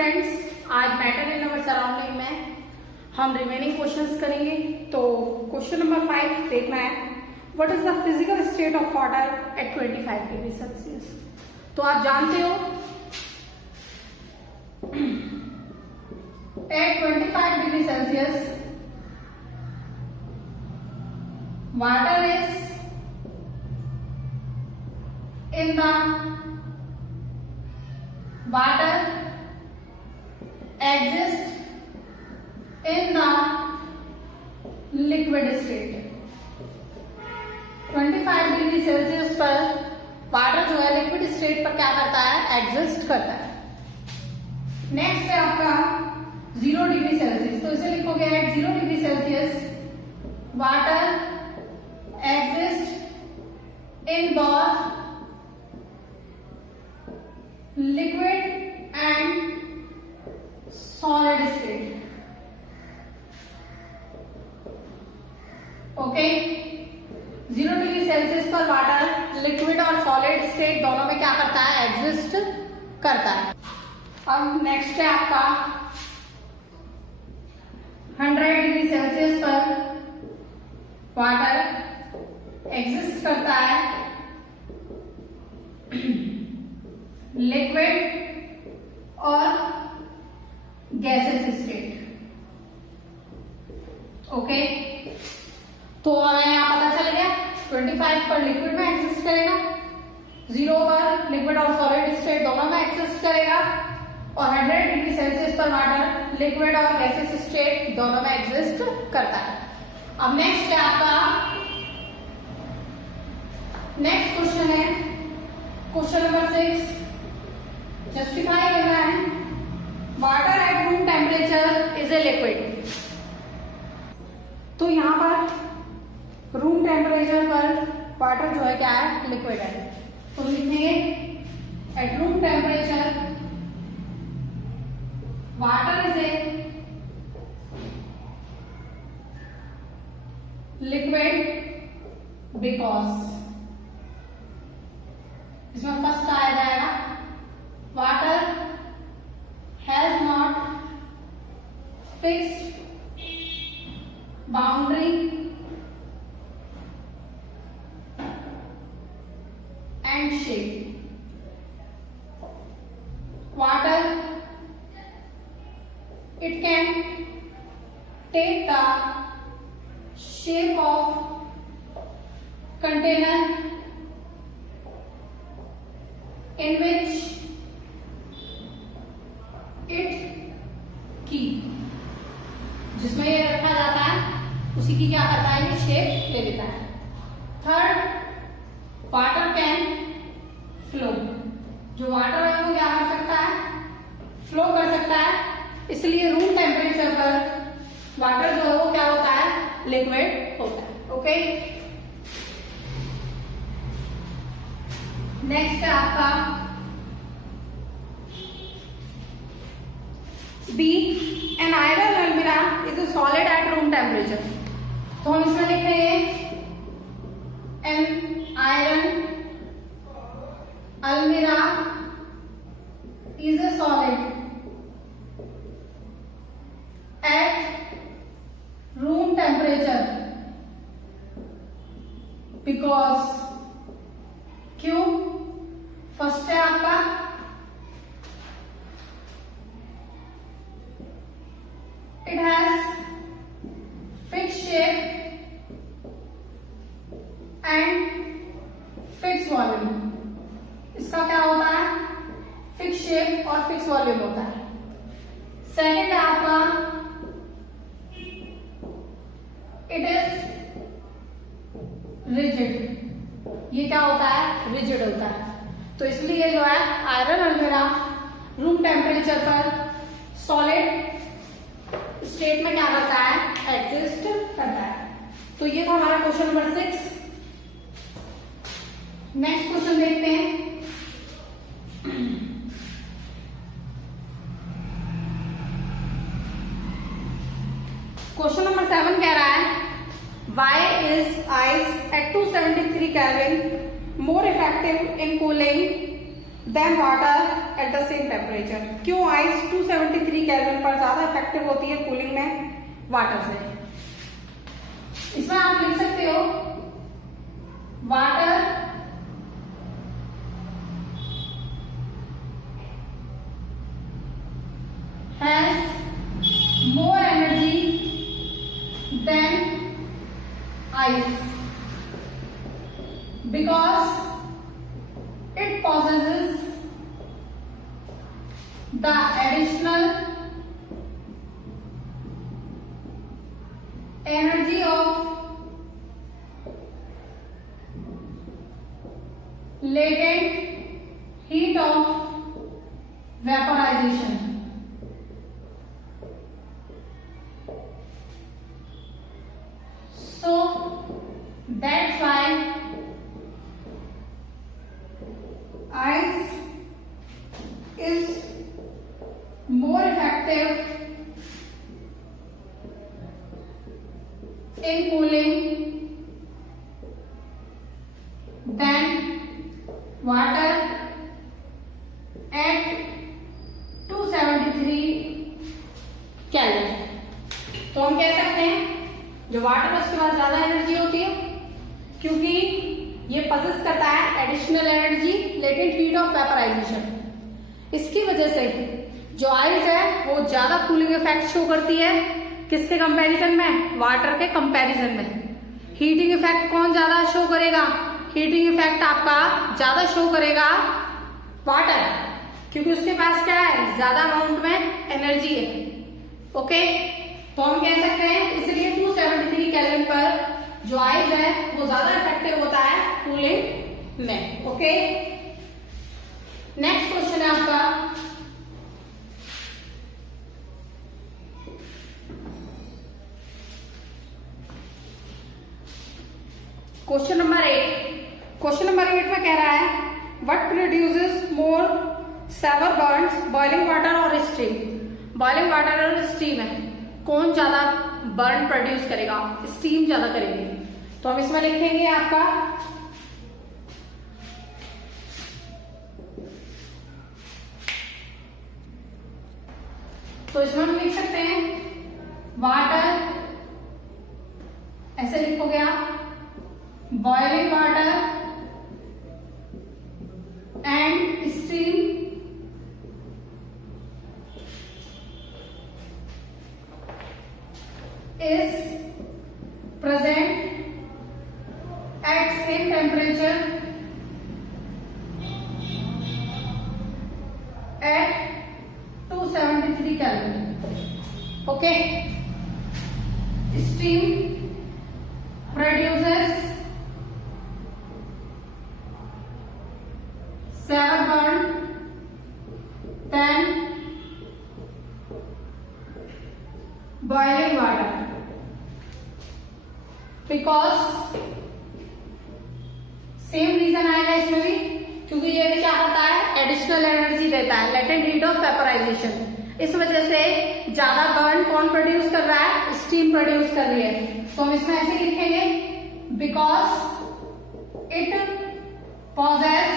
Students, आज matter in our surrounding में हम रिमेनिंग क्वेश्चंस करेंगे। तो क्वेश्चन नंबर 5 देखना है, what is the physical state of water at 25 degree Celsius. तो आप जानते हो at 25 degree Celsius water is in the water exists in the liquid state। 25 degree Celsius पर वाटर जो है लिक्विड स्टेट पर क्या करता है, एग्जिस्ट करता है। नेक्स्ट है आपका 0 डिग्री सेल्सियस, तो इसे लिखोगे at 0 degree Celsius water exist in both liquid and solid state। Okay, 0 degree Celsius पर वाटर लिक्विड और सॉलिड स्टेट दोनों में क्या करता है, एग्जिस्ट करता है। अब नेक्स्ट है आपका 100 डिग्री सेल्सियस पर वाटर एग्जिस्ट करता है लिक्विड और गैसेस स्टेट। ओके, तो हमें यहां पता चल गया 25 पर लिक्विड में एग्जिस्ट करेगा, 0 पर लिक्विड और सॉलिड स्टेट दोनों में एग्जिस्ट करेगा, और 100 डिग्री सेल्सियस पर वाटर लिक्विड और गैसेस स्टेट दोनों में एग्जिस्ट करता है। अब नेक्स्ट है आपका नेक्स्ट क्वेश्चन है क्वेश्चन नंबर 6। जस्टिफाई करना है water at room temperature is a liquid. तो यहां पर रूम टेम्परेचर पर वाटर जो है क्या है, लिक्विड है। तो लिखेंगे at room temperature water is a liquid because, इसमें फर्स्ट आया जाएगा water has not fixed boundary and shape। water, it can take the shape of container in which जिसमें ये रखा जाता है उसी की क्या करता है, ये शेप ले लेता है। थर्ड, वाटर कैन फ्लो, जो वाटर है वो क्या कर सकता है, फ्लो कर सकता है। इसलिए रूम टेम्परेचर पर वाटर जो है वो क्या होता है, लिक्विड होता है। ओके, नेक्स्ट है आपका B, an iron almirah is a solid at room temperature। तो हम इसमें लिख रहे हैं an iron almirah is a solid at room temperature because, क्यों, फर्स्ट है आपका it has fixed shape and fixed volume। इसका क्या होता है, फिक्स शेप और फिक्स वॉल्यूम होता है। सेकेंड है आपका इट इज रिजिड, ये क्या होता है, रिजिड होता है। तो इसलिए जो है आयरन अलमीरा रूम टेम्परेचर पर सॉलिड स्टेट में क्या करता है, एग्जिस्ट करता है। तो ये था हमारा क्वेश्चन नंबर 6। नेक्स्ट क्वेश्चन देखते हैं। क्वेश्चन नंबर 7 कह रहा है why is ice at 273 Kelvin more effective in cooling than water at the same temperature. क्यों आइस 273 केल्विन पर ज्यादा इफेक्टिव होती है कूलिंग में वाटर से। इसमें आप लिख सकते हो water has more energy than ice because it possesses the additional energy of latent heat of vaporization. So that's why ice is more effective in cooling than water at 273 kelvin. तो हम कह सकते हैं जो वाटर है उसके पास ज्यादा energy होती है क्योंकि ये पजेस करता है additional energy latent heat of vaporisation. इसकी वजह से जो आइस है वो ज्यादा कूलिंग इफेक्ट शो करती है किसके कंपैरिजन में, वाटर के कंपैरिजन में। हीटिंग इफेक्ट कौन ज्यादा शो करेगा, हीटिंग इफेक्ट आपका ज्यादा शो करेगा वाटर, क्योंकि उसके पास क्या है, ज्यादा अमाउंट में एनर्जी है। ओके, तो हम कह सकते हैं इसलिए 273 केल्विन पर जो आइस है वो ज्यादा इफेक्टिव होता है कूलिंग में। ओके, नेक्स्ट क्वेश्चन है आपका क्वेश्चन नंबर 8। क्वेश्चन नंबर 8 में कह रहा है what produces more severe burns, boiling water और स्टीम। बॉइलिंग वाटर और स्टीम है, कौन ज्यादा बर्न प्रोड्यूस करेगा, स्टीम ज्यादा करेगी। तो हम इसमें लिखेंगे आपका तो इसमें हम लिख सकते हैं वाटर, ऐसे लिखोगे आप boiling water and steam is present at same temperature at 273 Kelvin. Okay, steam produces seven burn than boiling water because same reason आएगा इसमें भी, क्योंकि ये भी क्या होता है, एडिशनल एनर्जी देता है, लेटेंट हीट ऑफ वेपराइजेशन। इस वजह से ज्यादा बर्न कौन प्रोड्यूस कर रहा है, स्टीम प्रोड्यूस कर रही है। तो हम इसमें ऐसे लिखेंगे because it possesses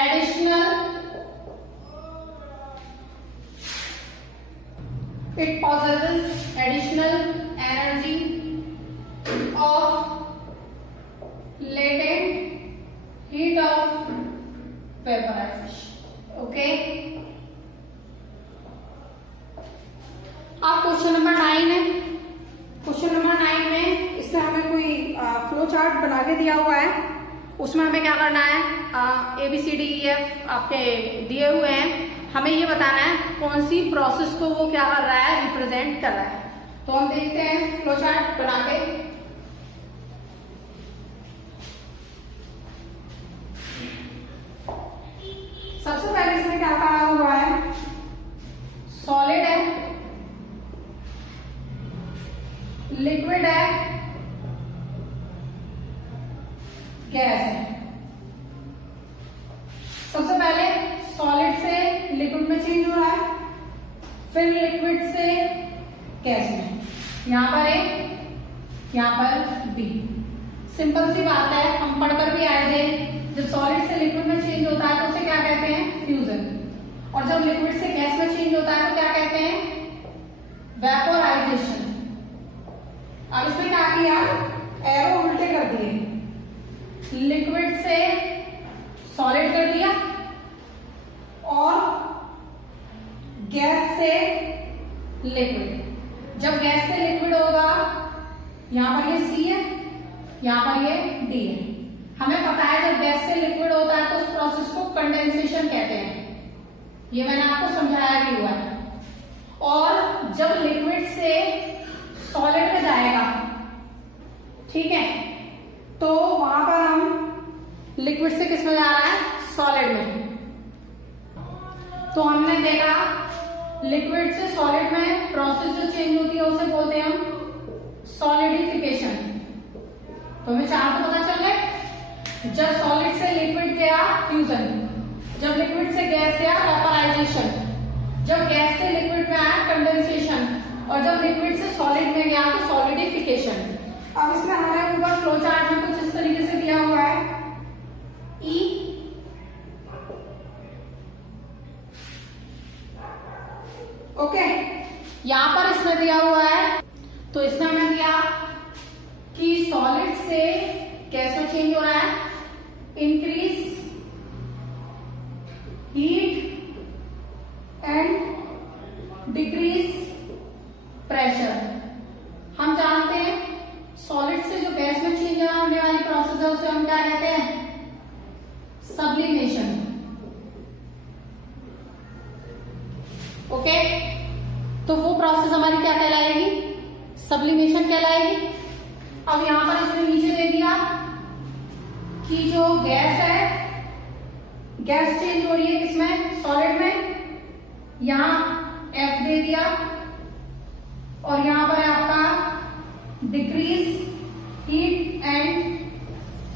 additional it possesses additional energy of latent heat of vaporization. Okay, अब क्वेश्चन नंबर 9 है। क्वेश्चन नंबर 9 में इसमें हमें कोई फ्लो चार्ट बना के दिया हुआ है, उसमें हमें क्या करना है, ABCDEF आपके दिए हुए हैं, हमें ये बताना है कौन सी प्रोसेस को वो क्या कर रहा है, रिप्रेजेंट कर रहा है। तो हम देखते हैं फ्लो चार्ट बना के। सबसे पहले इसमें क्या कहा हुआ है, सॉलिड है, लिक्विड है, गैस है। सबसे पहले सॉलिड से लिक्विड में चेंज हो रहा है, फिर लिक्विड से गैस में, यहां पर A, यहां पर B। सिंपल सी बात है, हम पढ़कर भी आए थे जब सॉलिड से लिक्विड में चेंज होता है तो उसे क्या कहते हैं? फ्यूजन। और जब लिक्विड से गैस में चेंज होता है तो क्या कहते हैं? वेपोराइजेशन। अब इसमें क्या किया? एरो उल्टे कर दिए, लिक्विड से सॉलिड कर दिया और गैस से लिक्विड। जब गैस से लिक्विड होगा, यहां पर ये C है, यहां पर ये D है। हमें पता है जब गैस से लिक्विड होता है तो उस प्रोसेस को कंडेंसेशन कहते हैं, ये मैंने आपको समझाया भी हुआ है। और जब लिक्विड से सॉलिड में जाएगा, ठीक है, तो वहां पर हम लिक्विड से किस में जा रहा है? सॉलिड में। तो हमने देखा लिक्विड से सॉलिड में प्रोसेस जो चेंज होती है उसे बोलते हैं हम सॉलिडिफिकेशन। तो हमें चार तो पता चल गए। जब सॉलिड से लिक्विड गया फ्यूजन, जब लिक्विड से गैस गया वेपोराइजेशन, जब गैस से लिक्विड में आया कंडेंसेशन, और जब लिक्विड से सॉलिड में गया तो सॉलिडिफिकेशन। अब इसमें हमारे ऊपर फ्लो चार्ट में कुछ इस तरीके से दिया हुआ है। E ओके, यहां पर इसमें दिया हुआ है, तो इसमें हमें दिया कि सॉलिड से गैस में चेंज हो रहा है, increase heat and decrease pressure. हम जानते हैं सॉलिड से जो गैस में चेंज होने वाली प्रोसेस है उसे हम क्या कहते हैं? सब्लिमेशन। ओके, तो वो प्रोसेस हमारी क्या कहलाएगी? सब्लिमेशन कहलाएगी। अब यहां पर इसने नीचे दे दिया कि जो गैस है, गैस चेंज हो रही है किसमें? सॉलिड में। यहां F दे दिया और यहां पर है आपका decrease heat and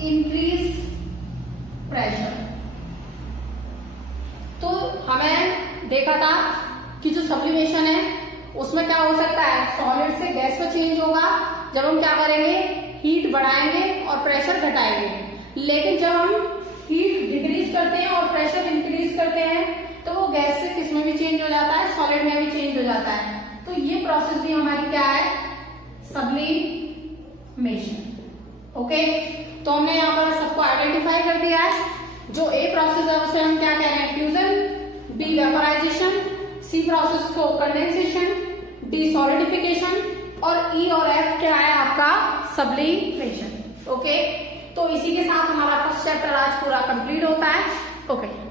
increase pressure. तो हमें देखा था कि जो सब्लिमेशन है उसमें क्या हो सकता है? सॉलिड से गैस में चेंज होगा जब हम क्या करेंगे? हीट बढ़ाएंगे और प्रेशर घटाएंगे। लेकिन जब हम हीट डिक्रीज करते हैं और प्रेशर इंक्रीज करते हैं तो वो गैस से किसमें भी चेंज हो जाता है? सॉलिड में भी चेंज हो जाता है। तो ये प्रोसेस भी हमारी क्या है? सब्लिमेशन। ओके, तो हमने यहाँ पर सबको आइडेंटिफाई कर दिया है। जो ए प्रोसेस है उसे हम क्या कह रहे हैं? फ्यूजन, बी वेपोराइजेशन, सी प्रोसेस को कंडेंसेशन, डी सॉलिडिफिकेशन, और ई और एफ क्या है आपका? सब्लिमेशन। ओके, तो इसी के साथ हमारा फर्स्ट चैप्टर आज पूरा कंप्लीट होता है। ओके।